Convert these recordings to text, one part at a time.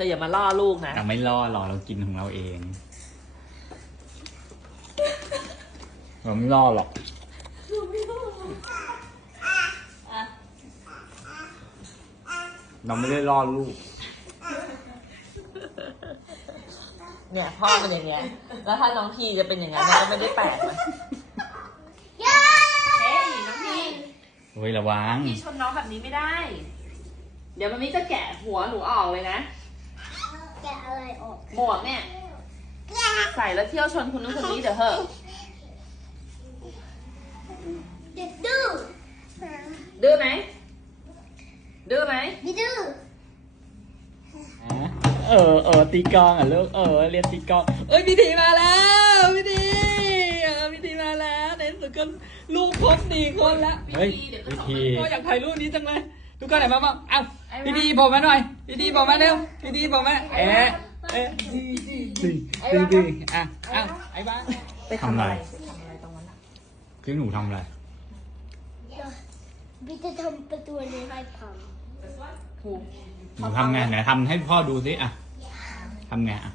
ธออย่ามาล่อลูกนะเราไม่ล่อหรอกเรากินของเราเองเราไม่ล่อหรอกเราไม่ได้ล่อลูก เนี่ยพ่อเป็นอย่างเงี้ย แล้วถ้าน้องพีจะเป็นอย่างเงี้ยก็ไม่ได้แปลกเฮ้ยระวังพี่ชนน้องแบบนี้ไม่ได้ เดี๋ยวมันนี้จะแกะหัวหนูออกเลยนะจะอะไรออกหมวกเน่ใส่แล้วเที่ยวชนคุณนุ้งคนนี้เดี๋ยวเถอะดื้อดื้อไหมดื้อไหมดื้อเออเออตีกองอ่ะเลิกเออเรียนตีกองเอ้ยพิธีมาแล้วพิธีเออพิธีมาแล้วเน้นสุดก็ลูกครบดีคนละวพิธีเดี๋ยวก็สองก็อยากถ่ายรูปนี้จังเลย ทุกคนไหนมาบ้างอ้าวพี่ดีบอกมาหน่อยพี่ดีบอกมาเร็วพี่ดีบอกมาเอ๊ะดีดีดีอ่ะ อ่ะไอ้บ้าทำอะไรพี่หนูทำอะไรพี่จะทำประตูนี้ให้พังหนูทำไงไหนทำให้พ่อดูสิอ่ะทำไงอ่ะ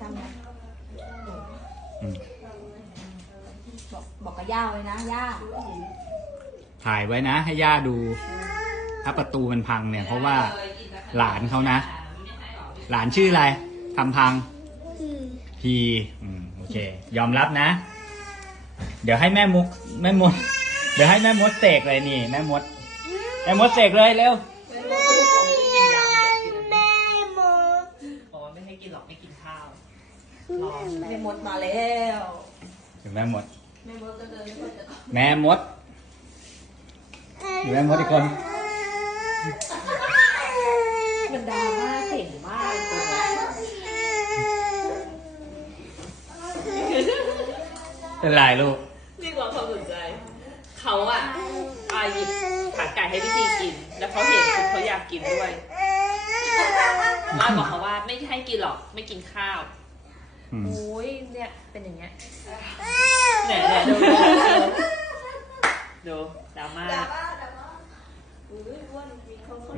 ทำบอกกับย่าไว้นะ ย่า ถ่ายไว้นะให้ย่าดูถ้าประตูมันพังเนี่ยเพราะว่าหลานเขานะ หลานชื่ออะไร ทำพังพีโอเค ยอมรับนะ เดี๋ยวให้แม่มุกแม่มด เดี๋ยวให้แม่มดเสกเลยนี่ แม่มด แม่มดเสกเลยเร็วแม่มดมาแล้วถึงแม่มด แม่มดก็เดินแม่มดแม่มดอีกคนมันดาม่าเก่งมากเป็นไรลูกเรียกว่าความสนใจเขาอะปาหยิบผักไก่ให้พี่ตีกิน แล้วเขาเห็นเขาอยากกินด้วย มาบอกเขาว่าไม่ให้กินหรอก ไม่กินข้าวโอ้ยเนี่ย เป็นอย่างเงี้ยเนี่ยเนี่ยดูดราม่าดราม่าดราม่าอุ้ยอ้วน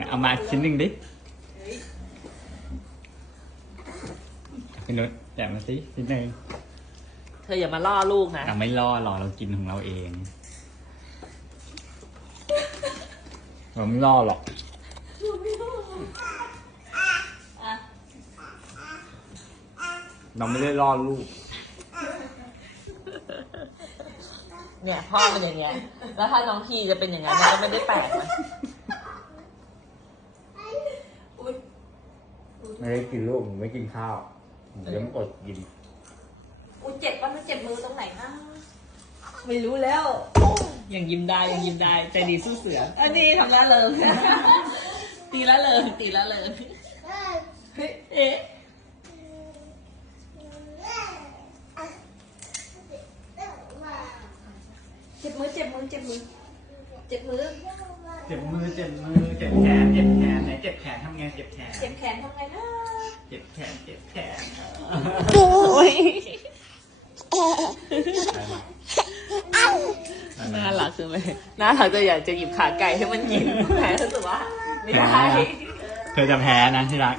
เอามาชิ้นหนึ่งดิพป่นุชแกมาสิชิ้นหนึ่ง เธออย่ามาล่อลูกนะไม่ล่อหรอกเรากินของเราเองเราไม่ล่อหรอกเราไม่ได้ล่อลูก เนี่ยพ่อเป็นอย่างเงี้ยแล้วถ้าน้องพีจะเป็นอย่างเงี้ยมันก็ไม่ได้แปลกเลยไม่ได้กินลูกไม่กินข้าวเดี๋ยวอดกินอุ้เจ็บว่ามันเจ็บมือตรงไหนนะไม่รู้แล้วยังยิ้มได้ยังยิ้มได้ใจดีสู้เสืออันนี้ทำแล้วเลยตีแล้วเลยตีแล้วเลยเจ็บมือเจ็บมือเจ็บมือเจ็บมือเจ็บมือเจ็บมือเจ็บแขนเจ็บ็บแขนทำไงเจ็บแขนเจ็บแขนทำไงนะเจ็บแขนเจ็บแขนโดยน่าหลักคือไหมน่าหลักจะอยากจะหยิบขาไก่ให้มันกินแพ้รูอสึว่าไม่ได้เธอจะแพ้นะที่รัก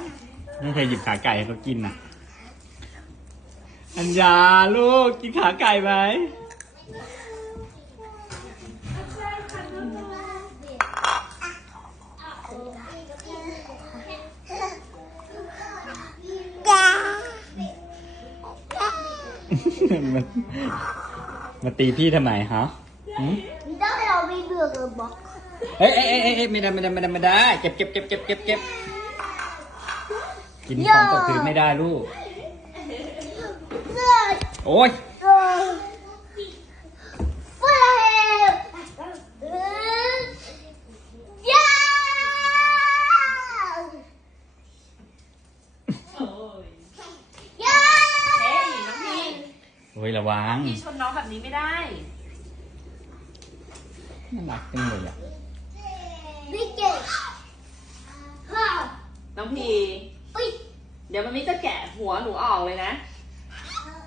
ไม่เคยหยิบขาไก่ให้เขากินนะอัญญาลูกกินขาไก่ไหมมันมาตีพี่ทำไมฮะเฮ้ยเอ้ยเฮ้ยเฮ้ยไม่ได้ไม่ได้ไม่ได้ไม่ได้ เก็บเก็บเก็บเก็บเก็บเก็บกินของตกถือไม่ได้ลูก โอ้ย้ระวังพี่ชนน้องแบบนี้ไม่ได้ไม่หนักจังเลยอ่ะนี่เจ่งฮ่าน้องพีเดี๋ยวมันมิจะแกะหัวหนูออกเลยนะ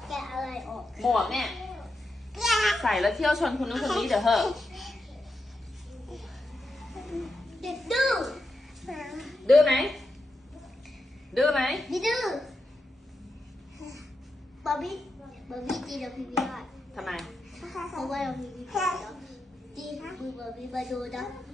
แกะอะไรออกหมวกเนี่ย ใส่แล้วเที่ยวชนคุณนุ้งคนนี้ เดี๋ยวเหอะดื้อดื้อไหมดื้อไหมดื我百要了。